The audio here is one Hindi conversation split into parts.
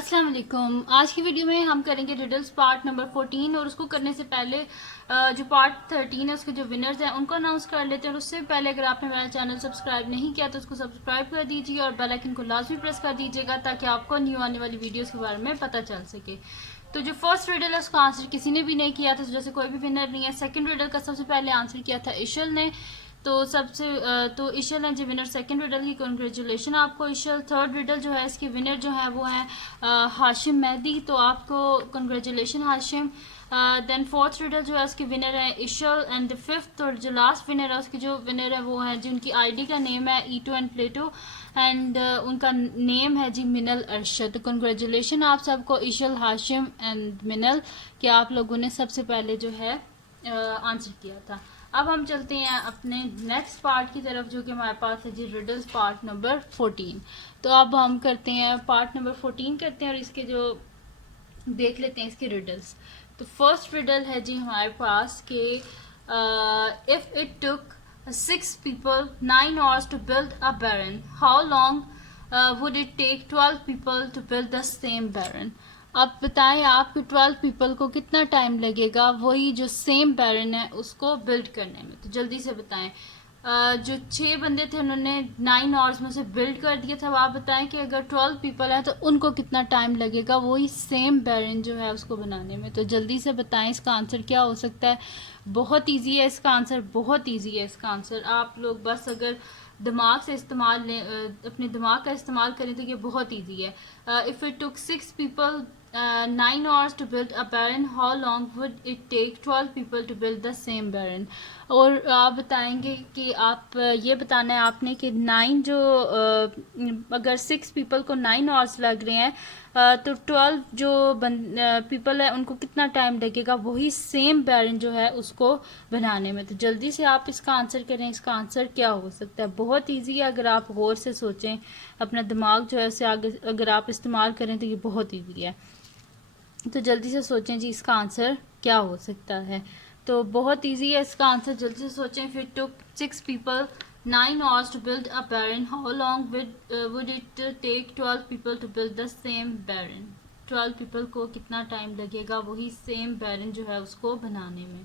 अस्सलाम वालेकुम। आज की वीडियो में हम करेंगे रिडल्स पार्ट नंबर 14 और उसको करने से पहले जो पार्ट 13 है उसके जो विनर्स हैं उनको अनाउंस कर लेते हैं। और उससे पहले अगर आपने मेरा चैनल सब्सक्राइब नहीं किया तो उसको सब्सक्राइब कर दीजिए और बेल आइकन को लाजमी प्रेस कर दीजिएगा ताकि आपको न्यू आने वाली वीडियोस के बारे में पता चल सके। तो जो फर्स्ट रिडल है उसका आंसर किसी ने भी नहीं किया था, जैसे कोई भी विनर नहीं है। सेकंड रिडल का सबसे पहले आंसर किया था इशल ने, तो इशल है जी विनर सेकंड रिडल की। कॉन्ग्रेचुलेशन आपको इशल। थर्ड रिडल जो है इसके विनर जो है वो है हाशिम मेहदी, तो आपको congratulation Hashim. Then fourth riddle जो है उसके विनर है इशल। एंड द फिफ्थ और जो लास्ट विनर है उसकी जो विनर है वो है जी, उनकी आईडी का नेम है ईटो एंड प्लेटो एंड उनका नेम है जी मिनल अरशद। तो कॉन्ग्रेचुलेशन आप सबको इशल, हाशिम एंड मिनल, कि आप लोगों ने सबसे पहले जो है आंसर किया था। अब हम चलते हैं अपने नेक्स्ट पार्ट की तरफ जो कि हमारे पास है जी रिडल्स पार्ट नंबर 14। तो अब हम करते हैं पार्ट नंबर 14 करते हैं और इसके जो देख लेते हैं इसके रिडल्स। तो फर्स्ट रिडल है जी हमारे पास कि if it took 6 people 9 hours to build a barn, how long would it take 12 people to build the same barn? अब बताएं आपको 12 पीपल को कितना टाइम लगेगा वही जो सेम बैरन है उसको बिल्ड करने में। तो जल्दी से बताएं। जो 6 बंदे थे उन्होंने 9 आवर्स में से बिल्ड कर दिया था। अब आप बताएं कि अगर 12 पीपल हैं तो उनको कितना टाइम लगेगा वही सेम बैरन जो है उसको बनाने में। तो जल्दी से बताएं इसका आंसर क्या हो सकता है। बहुत ईजी है इसका आंसर, बहुत ईजी है इसका आंसर। आप लोग बस अगर दिमाग से इस्तेमाल लें, अपने दिमाग का इस्तेमाल करें तो ये बहुत ईजी है। If it took 6 people 9 hours to build a barn, how long would it take 12 people to build the same barn? और आप बताएंगे कि आप ये बताना है आपने कि 9 जो अगर 6 पीपल को 9 आवर्स लग रहे हैं तो 12 जो पीपल है उनको कितना टाइम लगेगा वही सेम बैरन जो है उसको बनाने में। तो जल्दी से आप इसका आंसर करें, इसका आंसर क्या हो सकता है। बहुत इजी है, अगर आप गौर से सोचें, अपना दिमाग जो है उसे आगे अगर आप इस्तेमाल करें तो ये बहुत इजी है। तो जल्दी से सोचें जी इसका आंसर क्या हो सकता है। तो बहुत इजी है इसका आंसर, जल्दी से सोचें। फिर टुक 6 people 9 hours to build a barn, how long would it take 12 people to build the same barn? 12 people को कितना टाइम लगेगा वही सेम बैरन जो है उसको बनाने में।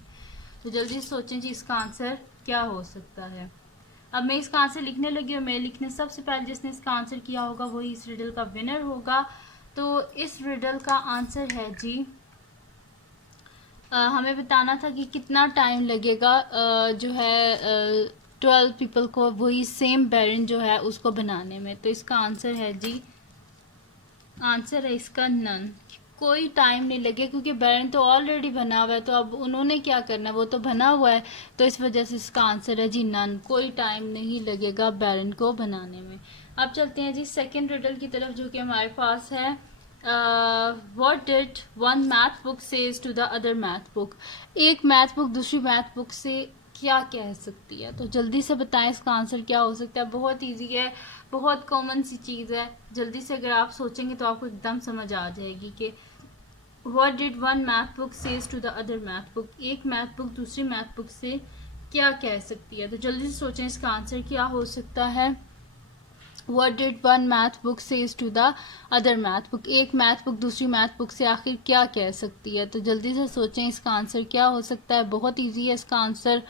तो जल्दी से सोचें जी इसका आंसर क्या हो सकता है। अब मैं इसका आंसर लिखने लगी और मैं लिखने सबसे पहले जिसने इसका आंसर किया होगा वही इस रिडल का विनर होगा। तो इस रिडल का आंसर है जी हमें बताना था कि कितना टाइम लगेगा जो है 12 पीपल को वही सेम बैरन जो है उसको बनाने में। तो इसका आंसर है जी, आंसर है इसका नन। कोई टाइम नहीं लगे क्योंकि बैरन तो ऑलरेडी बना हुआ है, तो अब उन्होंने क्या करना है, वो तो बना हुआ है, तो इस वजह से इसका आंसर है जी नन। कोई टाइम नहीं लगेगा बैरन को बनाने में। अब चलते हैं जी सेकंड रिडल की तरफ जो कि हमारे पास है what did one math book says to the other math book? एक मैथ बुक दूसरी मैथ बुक से क्या कह सकती है। तो जल्दी से बताएं इसका आंसर क्या हो सकता है। बहुत इजी है, बहुत कॉमन सी चीज़ है। जल्दी से अगर आप सोचेंगे तो आपको एकदम समझ आ जाएगी कि what did one math book says to the other math book? एक मैथ बुक दूसरी मैथ बुक से क्या कह सकती है। तो जल्दी से सोचें इसका आंसर क्या हो सकता है। What did one math book says to the other math book? एक मैथ बुक दूसरी मैथ बुक से आखिर क्या कह सकती है। तो जल्दी से सोचें इसका आंसर क्या हो सकता है। बहुत इजी है इसका आंसर,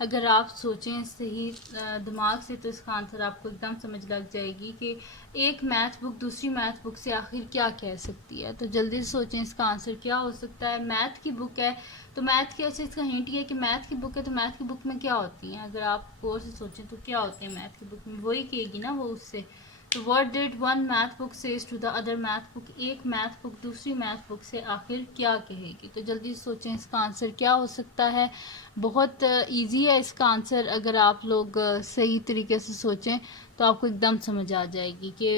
अगर आप सोचें सही दिमाग से तो इसका आंसर आपको एकदम समझ लग जाएगी कि एक मैथ बुक दूसरी मैथ बुक से आखिर क्या कह सकती है। तो जल्दी से सोचें इसका आंसर क्या हो सकता है। मैथ की बुक है तो मैथ के, अच्छा इसका हिंट ये है कि मैथ की बुक है तो मैथ की बुक में क्या होती हैं, अगर आप गौर से सोचें तो क्या होते हैं मैथ की बुक में, वही कहेगी ना वो उससे। तो what did one math book says to the other math book? एक मैथ बुक दूसरी मैथ बुक से आखिर क्या कहेगी। तो जल्दी से सोचें इसका आंसर क्या हो सकता है। बहुत इजी है इसका आंसर, अगर आप लोग सही तरीके से सोचें तो आपको एकदम समझ आ जाएगी कि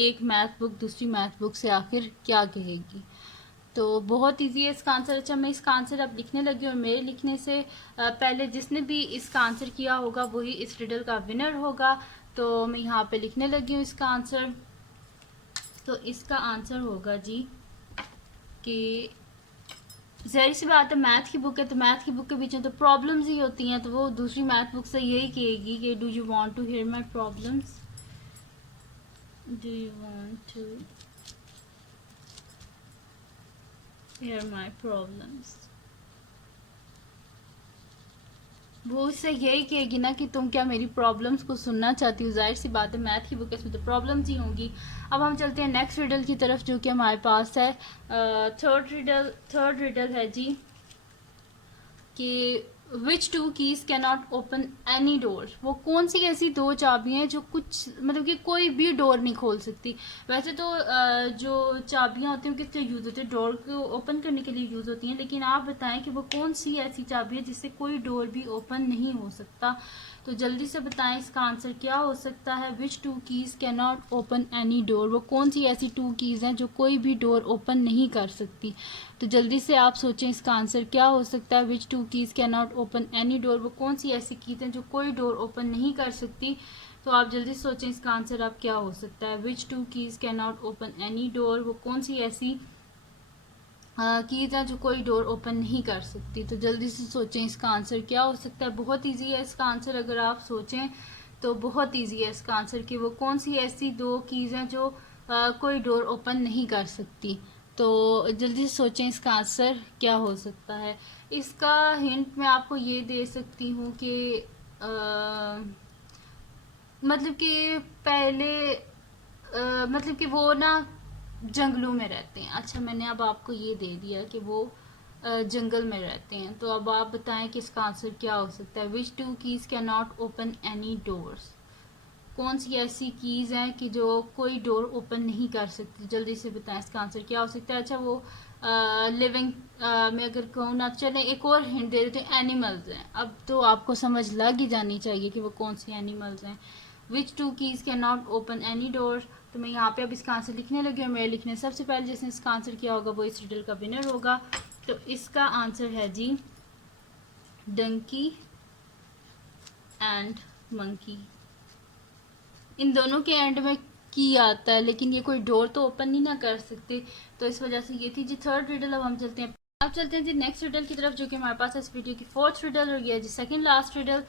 एक मैथ बुक दूसरी मैथ बुक से आखिर क्या कहेगी। तो बहुत इजी है इसका आंसर। अच्छा मैं इसका आंसर अब लिखने लगी और मेरे लिखने से पहले जिसने भी इसका आंसर किया होगा वही इस रिडल का विनर होगा। तो मैं यहाँ पे लिखने लगी हूँ इसका आंसर। तो इसका आंसर होगा जी कि ज़ाहिर सी बात है मैथ की बुक है तो मैथ की बुक के बीच में तो प्रॉब्लम्स ही होती हैं, तो वो दूसरी मैथ बुक से यही कहेगी कि do you want to hear my problems, do you want to Here my problems. वो उससे यही कहेगी ना कि तुम क्या मेरी प्रॉब्लम्स को सुनना चाहती हो। जाहिर सी बात है, मैथ की बुक इसमें तो प्रॉब्लम्स ही होंगी। अब हम चलते हैं नेक्स्ट रिडल की तरफ, जो कि हमारे पास है थर्ड रिडल है जी कि which two keys can not open any door. वो कौन सी ऐसी दो चाबियां हैं जो कुछ मतलब कि कोई भी डोर नहीं खोल सकती। वैसे तो जो चाबियां होती हैं वो किस लिए यूज़ होती है, डोर को ओपन करने के लिए यूज़ होती हैं, लेकिन आप बताएं कि वो कौन सी ऐसी चाबी है जिससे कोई डोर भी ओपन नहीं हो सकता। तो जल्दी से बताएं इसका आंसर क्या हो सकता है। Which two keys can not open any door, वो कौन सी ऐसी टू कीज़ हैं जो कोई भी डोर ओपन नहीं कर सकती। तो जल्दी से आप सोचें इसका आंसर क्या हो सकता है। Which two keys can not open any door, वो कौन सी ऐसी कीज हैं जो कोई डोर ओपन नहीं कर सकती। तो आप जल्दी सोचें इसका आंसर आप क्या हो सकता है। Which two keys can not open any door, वो कौन सी ऐसी कीज है जो कोई डोर ओपन नहीं कर सकती। तो जल्दी से सोचें इसका आंसर क्या हो सकता है। बहुत इजी है इसका आंसर, अगर आप सोचें तो बहुत इजी है इसका आंसर कि वो कौन सी ऐसी दो कीज हैं जो कोई डोर ओपन नहीं कर सकती। तो जल्दी से सोचें इसका आंसर क्या हो सकता है। इसका हिंट मैं आपको ये दे सकती हूँ कि मतलब कि पहले मतलब कि वो ना जंगलों में रहते हैं। अच्छा, मैंने अब आपको ये दे दिया कि वो जंगल में रहते हैं। तो अब आप बताएं कि इसका आंसर क्या हो सकता है। Which two keys can not open any doors, कौन सी ऐसी कीज हैं कि जो कोई डोर ओपन नहीं कर सकती। जल्दी से बताएं इसका आंसर क्या हो सकता है। अच्छा, वो लिविंग में अगर कहूँ ना, चले एक और हिंट दे देते हैं, एनिमल्स हैं। अब तो आपको समझ लग ही जानी चाहिए कि वो कौन सी एनिमल्स हैं। Which two keys can not open any door. तो मैं यहाँ पे अब इसका आंसर लिखने लगी हूँ। मेरे लिखने सबसे पहले जिसने इसका आंसर किया होगा वो इस रिडल का विनर होगा। तो इसका आंसर है जी डंकी एंड मंकी। इन दोनों के एंड में की आता है, लेकिन ये कोई डोर तो ओपन नहीं ना कर सकते। तो इस वजह से ये थी जी थर्ड रिडल। अब हम चलते हैं जी नेक्स्ट रिडल की तरफ, जो कि हमारे पास है इस वीडियो की फोर्थ रिडल और ये है जी सेकंड लास्ट रिडल।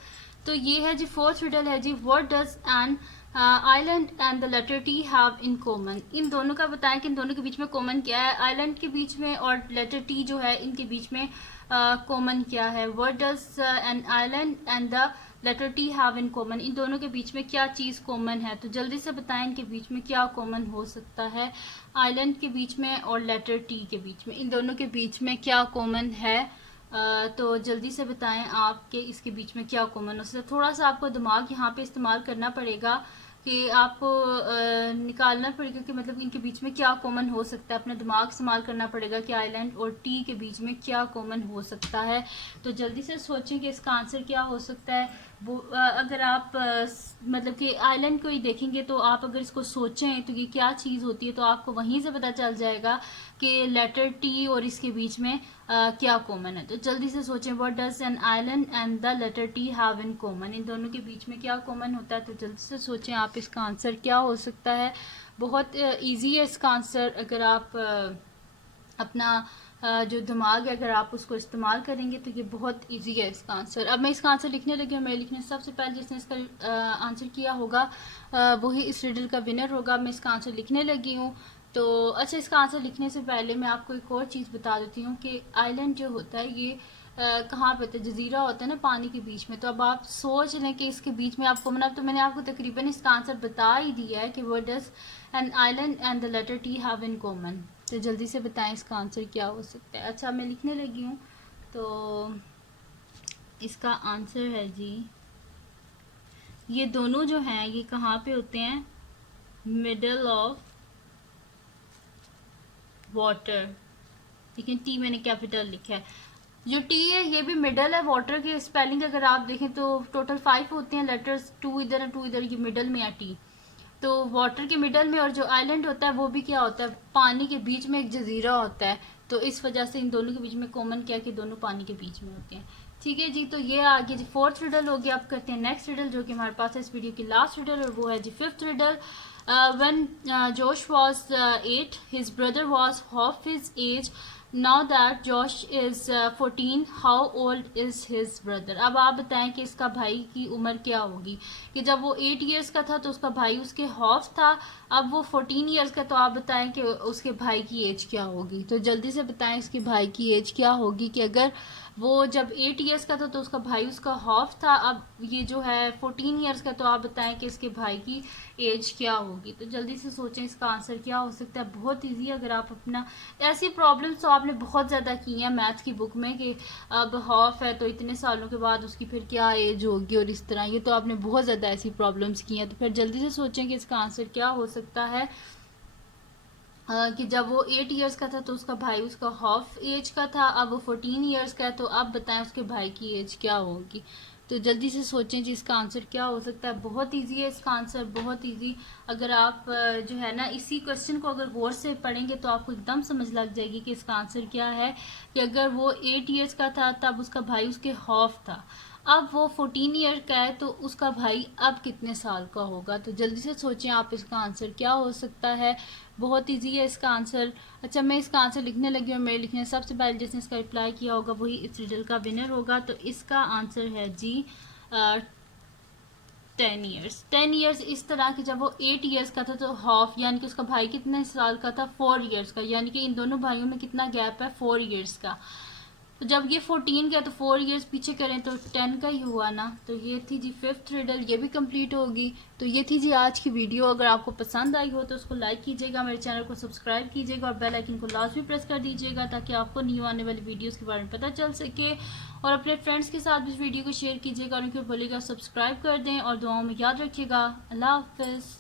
तो ये है जी फोर्थ रिडल है जी, what does an island and the letter T have in common. इन दोनों का बताएं कि इन दोनों के बीच में कॉमन क्या है। आइलैंड के बीच में और लेटर टी जो है इनके बीच में कॉमन क्या है। What does an island and the letter T have in common, इन दोनों के बीच में क्या चीज़ कॉमन है। तो जल्दी से बताएं इनके बीच में क्या कॉमन हो सकता है। आइलैंड के बीच में और लेटर टी के बीच में, इन दोनों के बीच में क्या कॉमन है। तो जल्दी से बताएं आपके इसके बीच में क्या कॉमन हो सकता है। थोड़ा सा आपको दिमाग यहाँ पे इस्तेमाल करना पड़ेगा कि आपको निकालना पड़ेगा कि मतलब इनके बीच में क्या कॉमन हो सकता है। अपना दिमाग इस्तेमाल करना पड़ेगा कि आइलैंड और टी के बीच में क्या कॉमन हो सकता है। तो जल्दी से सोचें कि इसका आंसर क्या हो सकता है। वो अगर आप मतलब कि आइलैंड को ही देखेंगे तो आप अगर इसको सोचें तो ये क्या चीज़ होती है, तो आपको वहीं से पता चल जाएगा कि लेटर टी और इसके बीच में क्या कॉमन है। तो जल्दी से सोचें, what does an island and the letter T have in common, इन दोनों के बीच में क्या कॉमन होता है। तो जल्दी से सोचें आप इसका आंसर क्या हो सकता है। बहुत ईजी है इसका आंसर, अगर आप अपना जो दिमाग है अगर आप उसको इस्तेमाल करेंगे तो ये बहुत इजी है इसका आंसर। अब मैं इसका आंसर लिखने लगी हूँ। मैं लिखने सबसे पहले जिसने इसका आंसर किया होगा वही इस रिडल का विनर होगा। मैं इसका आंसर लिखने लगी हूँ। तो अच्छा, इसका आंसर लिखने से पहले मैं आपको एक और चीज़ बता देती हूँ कि आइलैंड जो होता है ये कहाँ पे होता है, जजीरा होता है ना पानी के बीच में। तो अब आप सोच लें कि इसके बीच में आपको मतलब, तो मैंने आपको तकरीबन इसका आंसर बता ही दिया है कि what does an island and the letter T have in common. तो जल्दी से बताएं इसका आंसर क्या हो सकता है। अच्छा, मैं लिखने लगी हूँ। तो इसका आंसर है जी, ये दोनों जो हैं ये कहाँ पे होते हैं, मिडल ऑफ वाटर। लेकिन टी मैंने कैपिटल लिखा है। जो टी है ये भी मिडल है। वाटर की स्पेलिंग अगर आप देखें तो टोटल 5 होते हैं लेटर्स, 2 इधर है 2 इधर, ये मिडल में है टी। तो वाटर के मिडल में, और जो आइलैंड होता है वो भी क्या होता है, पानी के बीच में एक जजीरा होता है। तो इस वजह से इन दोनों के बीच में कॉमन क्या है कि दोनों पानी के बीच में होते हैं। ठीक है जी, तो ये आगे जी फोर्थ रिडल हो गया। अब करते हैं नेक्स्ट रिडल जो कि हमारे पास है इस वीडियो की लास्ट रिडल, और वो है जी fifth riddle. when Josh was 8, his brother was half his age now that Josh is 14, how old is his brother. अब आप बताएं कि इसका भाई की उम्र क्या होगी। कि जब वो 8 ईयर्स का था तो उसका भाई उसके हाफ था, अब वो 14 ईयर्स का, तो आप बताएं कि उसके भाई की एज क्या होगी। तो जल्दी से बताएं इसके भाई की एज क्या होगी। कि अगर वो जब 8 ईयर्स का था तो उसका भाई उसका हाफ था, अब ये जो है 14 ईयर्स का, तो आप बताएं कि इसके भाई की एज क्या होगी। तो जल्दी से सोचें इसका आंसर क्या हो सकता है। बहुत ईजी। अगर आप अपना ऐसी प्रॉब्लम्स तो आपने बहुत ज़्यादा की हैं मैथ्स की बुक में कि अब हाफ है तो इतने सालों के बाद उसकी फिर क्या एज होगी और इस तरह, ये तो आपने बहुत ज़्यादा ऐसी प्रॉब्लम्स की हैं। तो फिर जल्दी से सोचें कि इसका आंसर क्या हो सकता है। कि जब वो 8 ईयर्स का था तो उसका भाई उसका हाफ एज का था, अब वो 14 ईयर्स का है, तो अब बताएं उसके भाई की एज क्या होगी। तो जल्दी से सोचें जी इसका आंसर क्या हो सकता है। बहुत इजी है इसका आंसर, बहुत इजी। अगर आप जो है ना इसी क्वेश्चन को अगर गौर से पढ़ेंगे तो आपको एकदम समझ लग जाएगी कि इसका आंसर क्या है। कि अगर वो 8 ईयर्स का था तब उसका भाई उसके हाफ था, अब वो 14 ईयर का है तो उसका भाई अब कितने साल का होगा। तो जल्दी से सोचें आप इसका आंसर क्या हो सकता है। बहुत इजी है इसका आंसर। अच्छा, मैं इसका आंसर लिखने लगी और मेरे लिखने सबसे पहले जिसने इसका रिप्लाई किया होगा वही इस रिडल का विनर होगा। तो इसका आंसर है जी 10 ईयर्स। 10 ईयर्स इस तरह कि जब वो 8 ईयर्स का था तो हाफ, यानी कि उसका भाई कितने साल का था, 4 ईयर्स का, यानी कि इन दोनों भाइयों में कितना गैप है, 4 ईयर्स का। तो जब ये 14 गया तो 4 ईयर्स पीछे करें तो 10 का ही हुआ ना। तो ये थी जी 5th रिडल, ये भी कंप्लीट होगी। तो ये थी जी आज की वीडियो। अगर आपको पसंद आई हो तो उसको लाइक कीजिएगा, मेरे चैनल को सब्सक्राइब कीजिएगा और बेल आइकन को लाजमी प्रेस कर दीजिएगा ताकि आपको न्यू आने वाली वीडियोस के बारे में पता चल सके। और अपने फ्रेंड्स के साथ भी इस वीडियो को शेयर कीजिएगा और उनको बोलिएगा सब्सक्राइब कर दें और दुआओं में याद रखिएगा। अल्लाह हाफिज़।